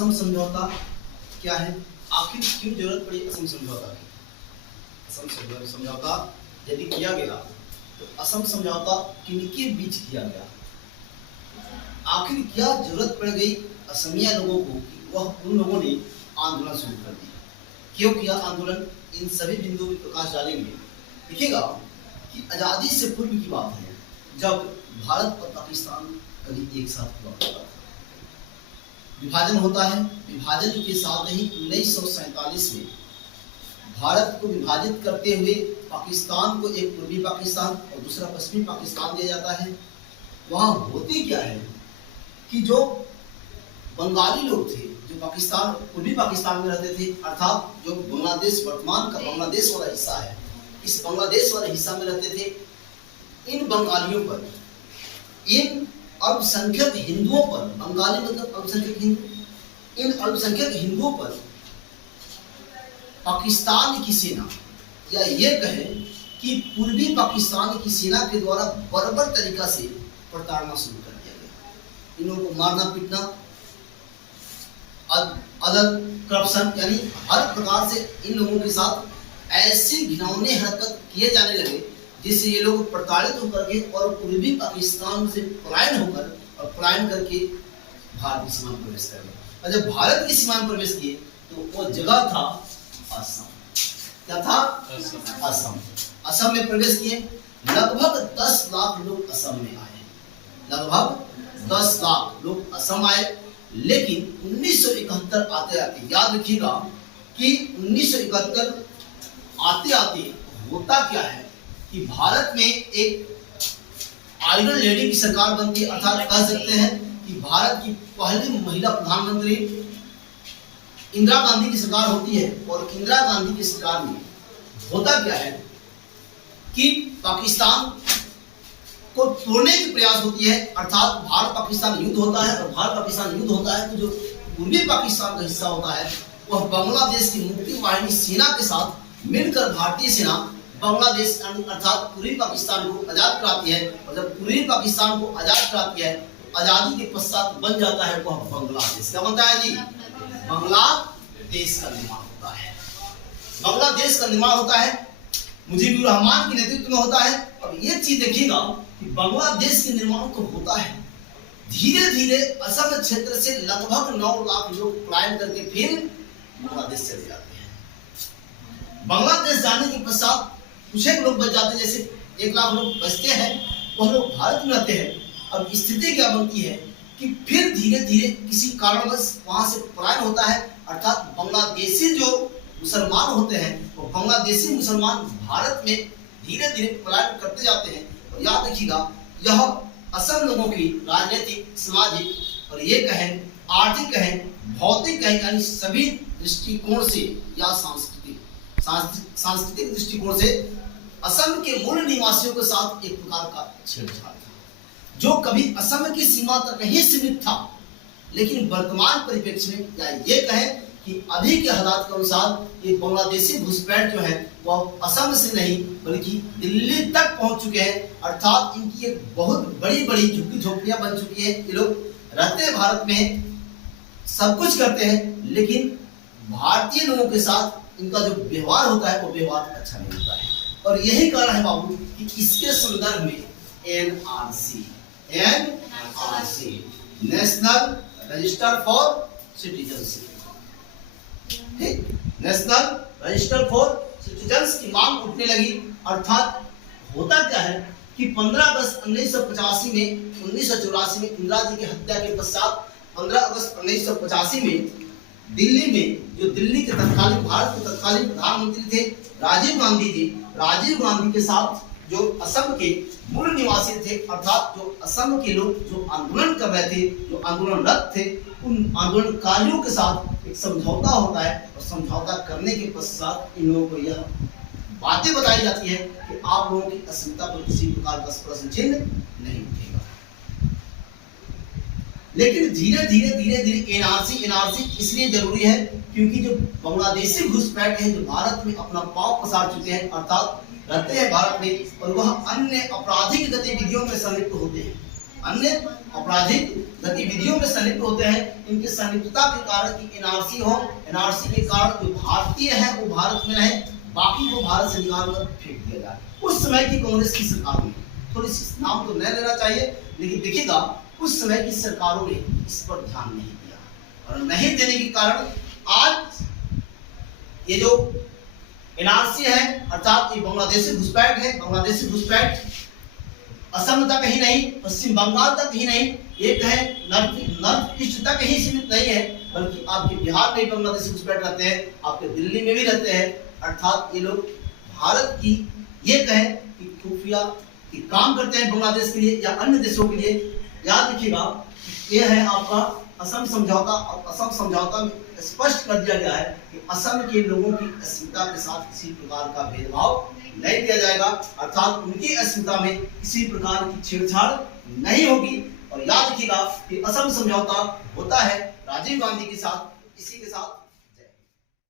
असम समझौता क्या है, आखिर क्यों जरूरत पड़ी असम समझौता की? असम समझौता यदि किया गया तो असम समझौता किनके बीच किया गया? आखिर क्या जरूरत पड़ गई असमिया लोगों को कि वह उन लोगों ने आंदोलन शुरू कर दिया? क्यों किया आंदोलन? इन सभी बिंदुओं पर प्रकाश डालेंगे। देखिएगा कि आजादी से पूर्व की बात है, जब भारत और पाकिस्तान कभी एक साथ हुआ करता था। विभाजन होता है, विभाजन के साथ ही 1947 में भारत को विभाजित करते हुए पाकिस्तान को एक पूर्वी पाकिस्तान और दूसरा पश्चिमी पाकिस्तान दिया जाता है। वहां होती क्या है कि जो बंगाली लोग थे, जो पाकिस्तान पूर्वी पाकिस्तान में रहते थे, अर्थात जो बांग्लादेश वर्तमान का बांग्लादेश वाला हिस्सा है, इस बांग्लादेश वाले हिस्सा में रहते थे, इन बंगालियों पर, इन अल्पसंख्यक हिंदुओं पर, बंगाली मतलब अल्पसंख्यक हिंदू, इन अल्पसंख्यक हिंदुओं पर पाकिस्तान की सेना, या ये कहें कि पूर्वी पाकिस्तान की सेना के द्वारा बर्बर तरीका से प्रताड़ना शुरू कर दिया गया। इन लोगों को मारना पीटना, अदर करप्शन, यानी हर प्रकार से इन लोगों के साथ ऐसी घिनौनी हरकत किए जाने लगे जिससे ये लोग प्रताड़ित होकर के और पूर्वी पाकिस्तान से पलायन होकर और पलायन करके भारत की सीमा में प्रवेश कर गए। और जब भारत की सीमा में प्रवेश किए तो वो जगह था असम। क्या था? असम। असम में प्रवेश किए। लगभग 10 लाख लोग असम में आए, लगभग 10 लाख लोग असम आए। लेकिन 1971 आते आते, याद रखिएगा कि 1971 आते आते होता क्या है कि भारत में एक आयरन लेडी की सरकार बनती है, अर्थात कह सकते हैं कि भारत की पहली महिला प्रधानमंत्री इंदिरा गांधी की सरकार होती है। और इंदिरा गांधी की सरकार में होता क्या है कि पाकिस्तान को तोड़ने की प्रयास होती है, अर्थात भारत पाकिस्तान युद्ध होता है। और भारत पाकिस्तान युद्ध होता है तो जो पूर्वी पाकिस्तान का हिस्सा होता है वह बांग्लादेश की मुक्ति वाहिनी सेना के साथ मिलकर भारतीय सेना बांग्लादेश अर्थात पूर्वी पाकिस्तान को आजाद कराती है। और जब पूर्वी पाकिस्तान को आजाद कराती है तो आजादी के पश्चात बन जाता है वह बांग्लादेश। क्या बनता है जी? बांग्लादेश का निर्माण होता है। बांग्लादेश का निर्माण होता है, मुजीबुर रहमान के नेतृत्व में होता है। और ये चीज देखिएगा कि बांग्लादेश के निर्माण तो होता है, धीरे धीरे असम क्षेत्र से लगभग 9 लाख लोग पलायन करके फिर बांग्लादेश चले जाते हैं। बांग्लादेश जाने के पश्चात कुछ एक लोग बच जाते हैं, जैसे 1 लाख लोग बचते हैं, वह लोग भारत में रहते हैं। अब स्थिति क्या बनती है कि फिर धीरे धीरे किसी कारणवश वहां से पलायन होता है, अर्थात बांग्लादेशी जो मुसलमान होते हैं वो बांग्लादेशी मुसलमान भारत में धीरे धीरे पलायन करते जाते हैं। और याद रखिएगा यह असम लोगों की राजनीतिक, सामाजिक और ये कहें आर्थिक कहें भौतिक कहें, यानी सभी दृष्टिकोण से या सांस्कृतिक दृष्टिकोण से असम के मूल निवासियों के साथ एक प्रकार का छेड़छाड़ था, जो कभी असम की सीमा तक नहीं सीमित था। लेकिन वर्तमान परिप्रेक्ष्य में या ये कहें कि अभी के हालात के अनुसार ये बांग्लादेशी घुसपैठ जो है वह असम से नहीं बल्कि दिल्ली तक पहुंच चुके हैं। अर्थात इनकी एक बहुत बड़ी बड़ी झुग्गी झोपड़ियां बन चुकी है। ये लोग रहते हैं भारत में, सब कुछ करते हैं, लेकिन भारतीय लोगों के साथ इनका जो व्यवहार होता है वो व्यवहार अच्छा नहीं होता है। और यही कारण है बाबू कि इसके संदर्भ में NRC national register for citizenship, national register for citizens की मांग उठने लगी। अर्थात होता क्या है कि 15 अगस्त 1985 में 1984 में इंदिरा जी की हत्या के पश्चात 15 अगस्त 1985 में दिल्ली में जो दिल्ली के तत्कालीन भारत के तत्कालीन प्रधानमंत्री थे राजीव गांधी जी, राजीव गांधी के साथ जो असम के मूल निवासी थे, अर्थात जो असम के लोग जो आंदोलन कर रहे थे, जो आंदोलनरत थे, उन आंदोलनकारियों के साथ एक समझौता होता है। और समझौता करने के पश्चात इन लोगों को यह बातें बताई जाती है कि आप लोगों की अस्मिता पर किसी प्रकार का प्रश्न चिन्ह नहीं उठेगा। लेकिन धीरे धीरे एनआरसी इसलिए जरूरी है क्योंकि जो बांग्लादेशी घुसपैठ है जो भारत में अपना पांव पसार चुके हैं, अर्थात रहते हैं भारत में और वह अन्य आपराधिक गतिविधियों में संलिप्त होते हैं, अन्य आपराधिक गतिविधियों में संलिप्त होते हैं, इनकी संलिप्तता के कारण की एनआरसी हो, एनआरसी के कारण जो भारतीय है वो भारत में रहे, बाकी को भारत से निकाल कर फेंक दिया जाए। उस समय की कांग्रेस की सरकार में, थोड़ी सी नाम तो नहीं लेना चाहिए, लेकिन देखिएगा उस समय की सरकारों ने इस पर ध्यान नहीं दिया, और नहीं देने के कारण आज ये जो एनआरसी है अर्थात ये बांग्लादेशी घुसपैठ है, बांग्लादेशी घुसपैठ असम तक ही नहीं, पश्चिम बंगाल तक ही नहीं, एक है नॉर्थ ईस्ट तक ही सीमित नहीं है, बल्कि आपके बिहार में बांग्लादेशी घुसपैठ रहते हैं, आपके दिल्ली में भी रहते हैं। अर्थात ये लोग भारत की ये कहें कि खुफिया की काम करते हैं बांग्लादेश के लिए या अन्य देशों के लिए। याद रखिएगा ये है आपका असम समझौता, और असम समझौता में स्पष्ट कर दिया गया है कि असम के लोगों की अस्मिता के साथ किसी प्रकार का भेदभाव नहीं किया जाएगा, अर्थात उनकी अस्मिता में किसी प्रकार की छेड़छाड़ नहीं होगी। और याद रखिएगा कि असम समझौता होता है राजीव गांधी के साथ, इसी के साथ